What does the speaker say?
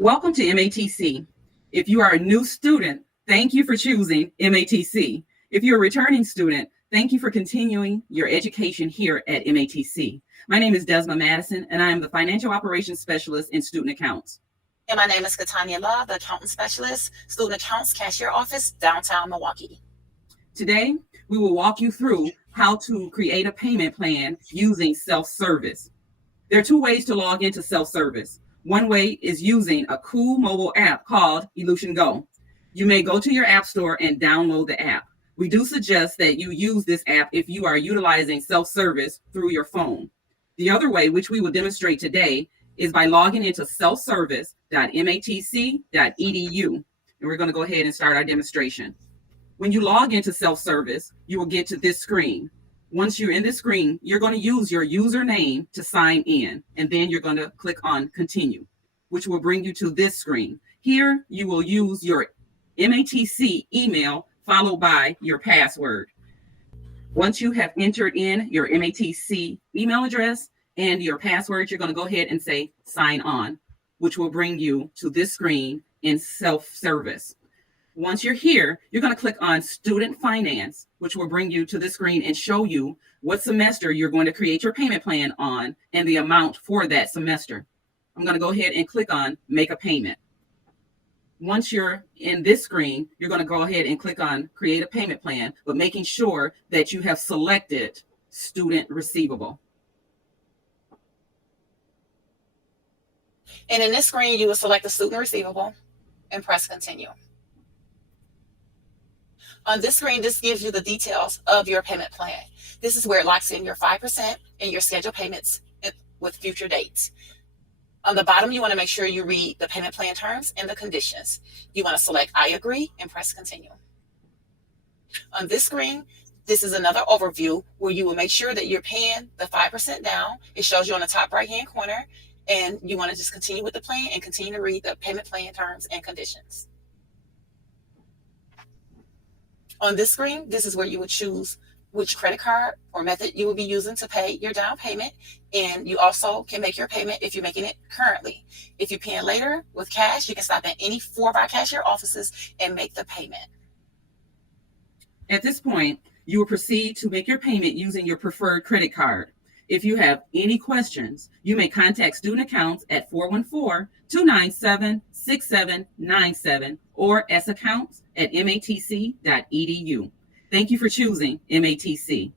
Welcome to MATC. If you are a new student, thank you for choosing MATC. If you're a returning student, thank you for continuing your education here at MATC. My name is Desma Madison, and I am the Financial Operations Specialist in Student Accounts. And my name is Katanya Law, the Accountant Specialist, Student Accounts Cashier Office, downtown Milwaukee. Today, we will walk you through how to create a payment plan using self-service. There are two ways to log into self-service. One way is using a cool mobile app called Illusion Go. You may go to your app store and download the app. We do suggest that you use this app if you are utilizing self-service through your phone. The other way, which we will demonstrate today, is by logging into selfservice.matc.edu. And we're going to go ahead and start our demonstration. When you log into self-service, you will get to this screen. Once you're in this screen, you're going to use your username to sign in, and then you're going to click on Continue, which will bring you to this screen. Here, you will use your MATC email followed by your password. Once you have entered in your MATC email address and your password, you're going to go ahead and say Sign On, which will bring you to this screen in self-service. Once you're here, you're going to click on Student Finance, which will bring you to the screen and show you what semester you're going to create your payment plan on and the amount for that semester. I'm going to go ahead and click on Make a Payment. Once you're in this screen, you're going to go ahead and click on Create a Payment Plan, but making sure that you have selected Student Receivable. And in this screen, you will select the student receivable and press Continue. On this screen, this gives you the details of your payment plan. This is where it locks in your 5% and your scheduled payments with future dates. On the bottom, you want to make sure you read the payment plan terms and the conditions. You want to select I agree and press Continue. On this screen, this is another overview where you will make sure that you're paying the 5% down. It shows you on the top right-hand corner, and you want to just continue with the plan and continue to read the payment plan terms and conditions. On this screen, this is where you would choose which credit card or method you will be using to pay your down payment. And you also can make your payment if you're making it currently. If you're paying later with cash, you can stop at any 4 of our cashier offices and make the payment. At this point, you will proceed to make your payment using your preferred credit card. If you have any questions, you may contact Student Accounts at 414-297-6797 or saccounts@matc.edu. Thank you for choosing MATC.